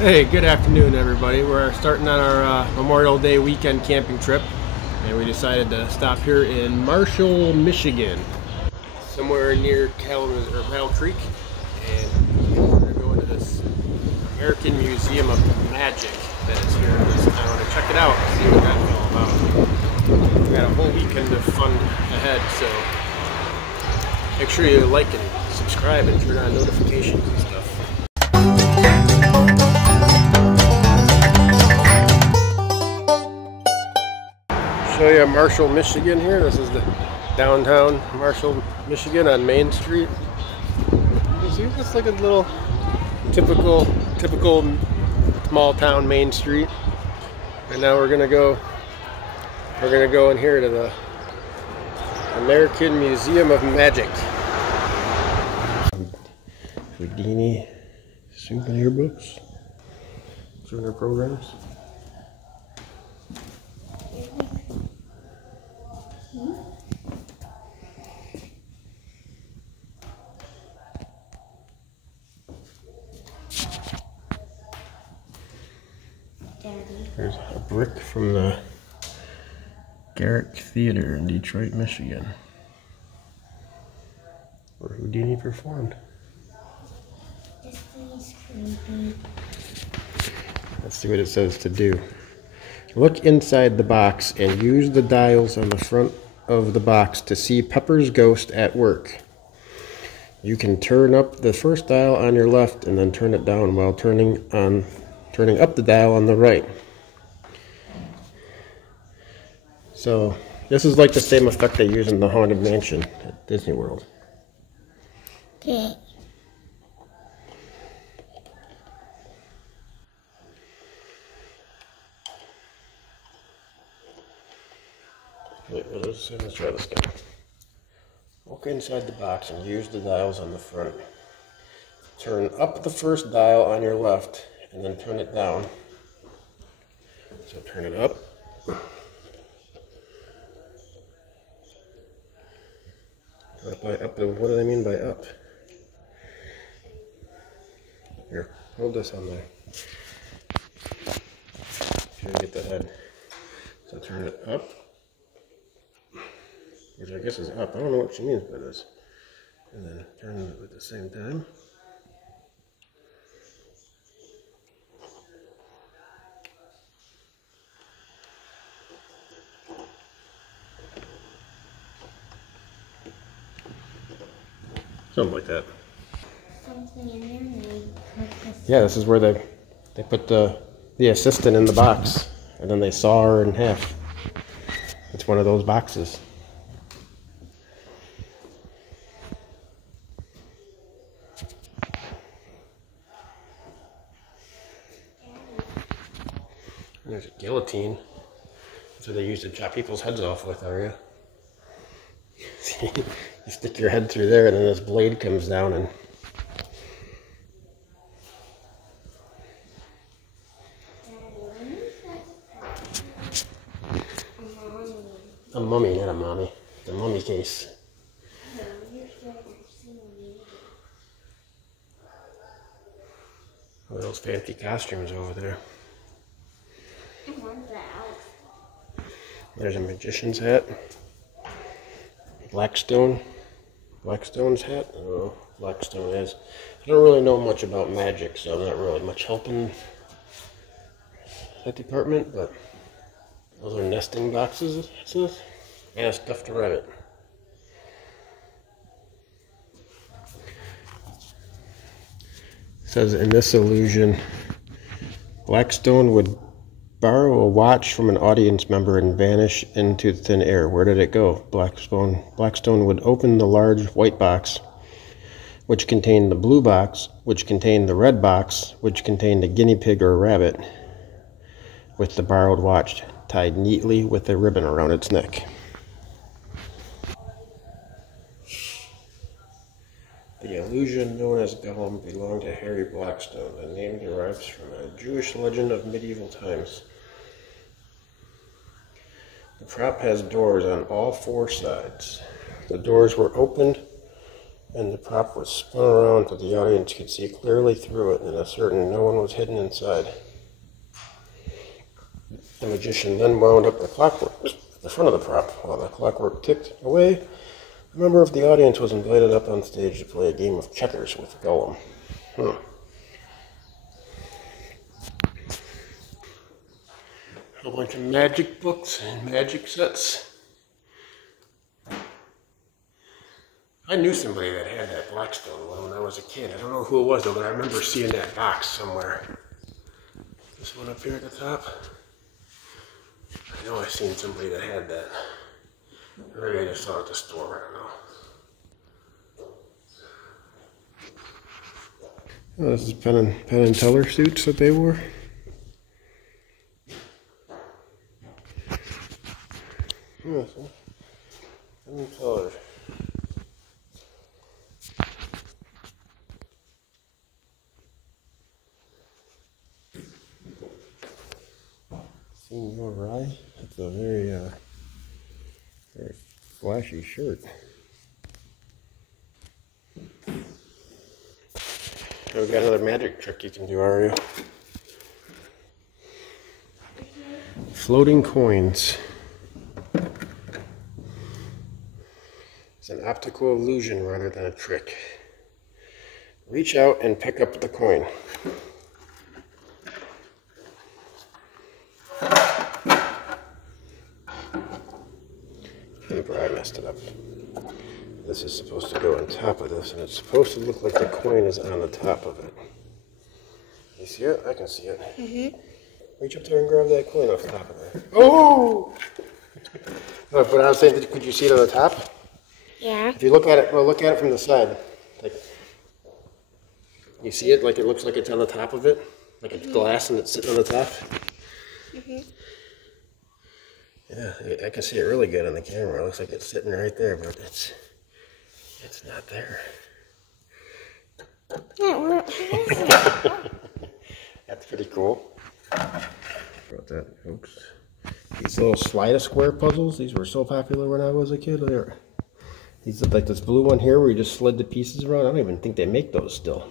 Hey, good afternoon, everybody. We're starting on our Memorial Day weekend camping trip, and we decided to stop here in Marshall, Michigan, somewhere near Battle Creek, and we're going to go into this American Museum of Magic that is here in this town and check it out and see what that's all about. We got a whole weekend of fun ahead, so make sure you like and subscribe and turn on notifications and stuff. Show you Marshall, Michigan here. This is the downtown Marshall, Michigan on Main Street. You see, it's like a little typical small town Main Street. And now we're gonna go in here to the American Museum of Magic. Houdini souvenir books, souvenir programs. There's a brick from the Garrick Theater in Detroit, Michigan, where Houdini performed. This thing is creepy. Let's see what it says to do. Look inside the box and use the dials on the front of the box to see Pepper's ghost at work. You can turn up the first dial on your left and then turn it down while turning up the dial on the right. So this is like the same effect they use in the Haunted Mansion at Disney World. Okay. Wait, let's try this again. Look inside the box and use the dials on the front. Turn up the first dial on your left and then turn it down. So turn it up. Up, what do they mean by up? Here, hold this on there. Try to get the head. So turn it up, which I guess is up. I don't know what she means by this. And then turn it at the same time. Something like that. Something in there and they put this. Yeah, this is where they put the assistant in the box and then they saw her in half. It's one of those boxes. And there's a guillotine. That's what they used to chop people's heads off with, are you? See, you stick your head through there and then this blade comes down and a mummy, not a mommy. The mummy case. One of those fancy costumes over there. I want that. There's a magician's hat. Blackstone's hat. I don't know what Blackstone is. I don't really know much about magic, so I'm not really much helping that department, but those are nesting boxes, it says. And a stuffed rabbit. It says in this illusion, Blackstone would borrow a watch from an audience member and vanish into thin air. Where did it go? Blackstone would open the large white box, which contained the blue box, which contained the red box, which contained a guinea pig or a rabbit, with the borrowed watch tied neatly with a ribbon around its neck. The illusion known as Golem belonged to Harry Blackstone. The name derives from a Jewish legend of medieval times. The prop has doors on all four sides. The doors were opened And the prop was spun around so the audience could see clearly through it and no one was hidden inside. The magician then wound up the clockwork at the front of the prop. While the clockwork ticked away, a member of the audience was invited up on stage to play a game of checkers with Gollum. A bunch of magic books and magic sets. I knew somebody that had that Blackstone one when I was a kid. I don't know who it was though, but I remember seeing that box somewhere. This one up here at the top. I know I've seen somebody that had that. Or maybe I just saw it at the store, I don't know. Oh, this is Penn and Teller suits that they wore. Oh, Penn and Teller. Senior Rye. That's a very flashy shirt. So we've got another magic trick you can do, Aria. Floating coins. It's an optical illusion rather than a trick. Reach out and pick up the coin. I messed it up. This is supposed to go on top of this, and it's supposed to look like the coin is on the top of it. You see it? I can see it. Reach up there and grab that coin off the top of it. Oh! No, but I was saying, could you see it on the top? Yeah. If you look at it, well, look at it from the side. Like, you see it? Like it looks like it's on the top of it? Like it's glass and it's sitting on the top? Yeah, I can see it really good on the camera. It looks like it's sitting right there, but it's not there. That's pretty cool. About that, folks. These little slide-a-square puzzles, these were so popular when I was a kid. These like this blue one here where you just slid the pieces around. I don't even think they make those still.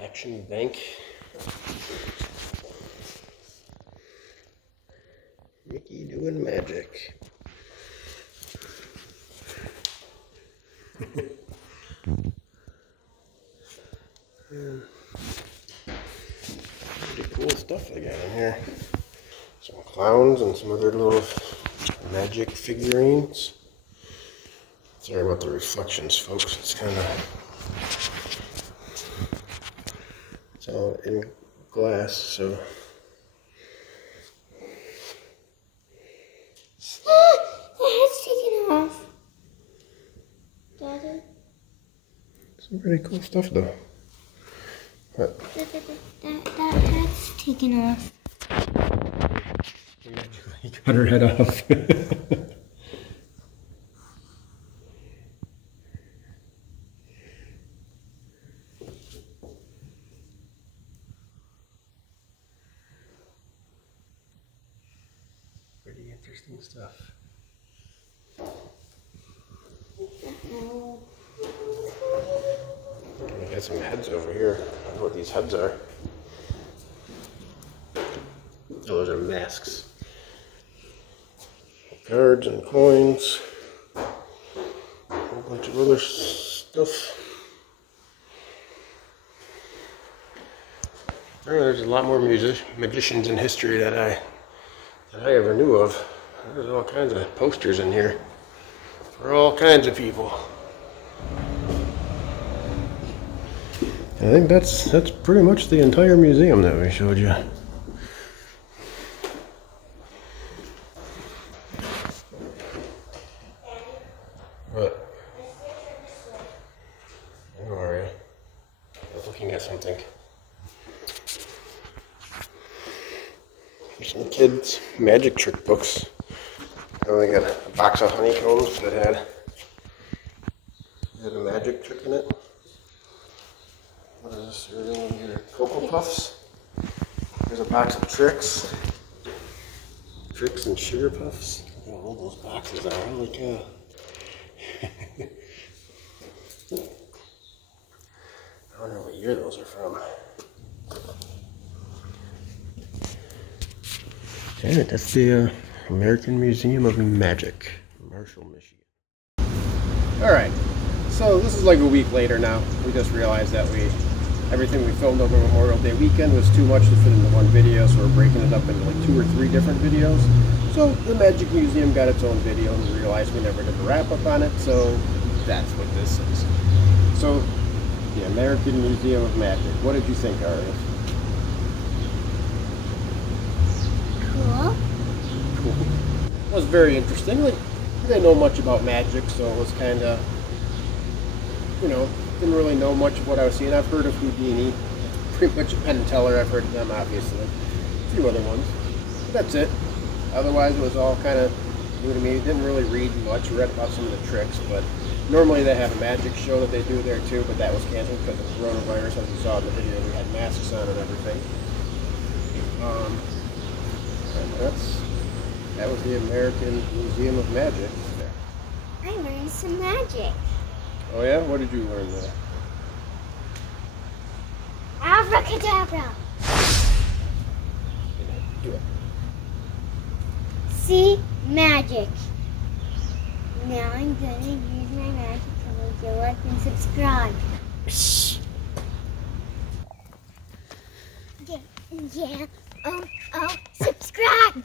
Action Bank. Mickey doing magic. Pretty cool stuff they got in here. Some clowns and some other little magic figurines. Sorry about the reflections, folks. It's kind of, it's all in glass, so. Some pretty cool stuff though. What? That head's taken off. You cut her head off. Pretty interesting stuff. We got some heads over here. I don't know what these heads are. Oh, those are masks. Cards and coins. A whole bunch of other stuff. There's a lot more magicians in history that I ever knew of. There's all kinds of posters in here for all kinds of people. I think that's pretty much the entire museum that we showed you. What? Where are you? I was looking at something. Here's some kids' magic trick books. Oh, they got a box of honeycombs that had a magic trick in it. What is this? Everything in here? Cocoa Puffs. There's a box of tricks. Tricks and sugar puffs. old those boxes are. Holy cow. I wonder what year those are from. Damn it, that's the American Museum of Magic, Marshall, Michigan. Alright, so this is like a week later now. We just realized that everything we filmed over Memorial Day weekend was too much to fit into one video, so we're breaking it up into like 2 or 3 different videos. So the Magic Museum got its own video, and we realized we never did a wrap-up on it, so that's what this is. So, the American Museum of Magic. What did you think, Aria? Cool. Cool. It was very interesting. Like, I didn't know much about magic, so it was kind of, you know, didn't really know much of what I was seeing. I've heard of Houdini, pretty much Penn and Teller. I've heard of them, obviously. A few other ones. But that's it. Otherwise, it was all kind of new to me. Didn't really read much. Read about some of the tricks, but normally they have a magic show that they do there too, but that was canceled because of coronavirus. As you saw in the video, we had masks on and everything. And that was the American Museum of Magic. I learned some magic. Oh yeah? What did you learn there? Abracadabra. Do it. See? Magic. Now I'm gonna use my magic to make you like and subscribe. Psh. Yeah. Oh, subscribe.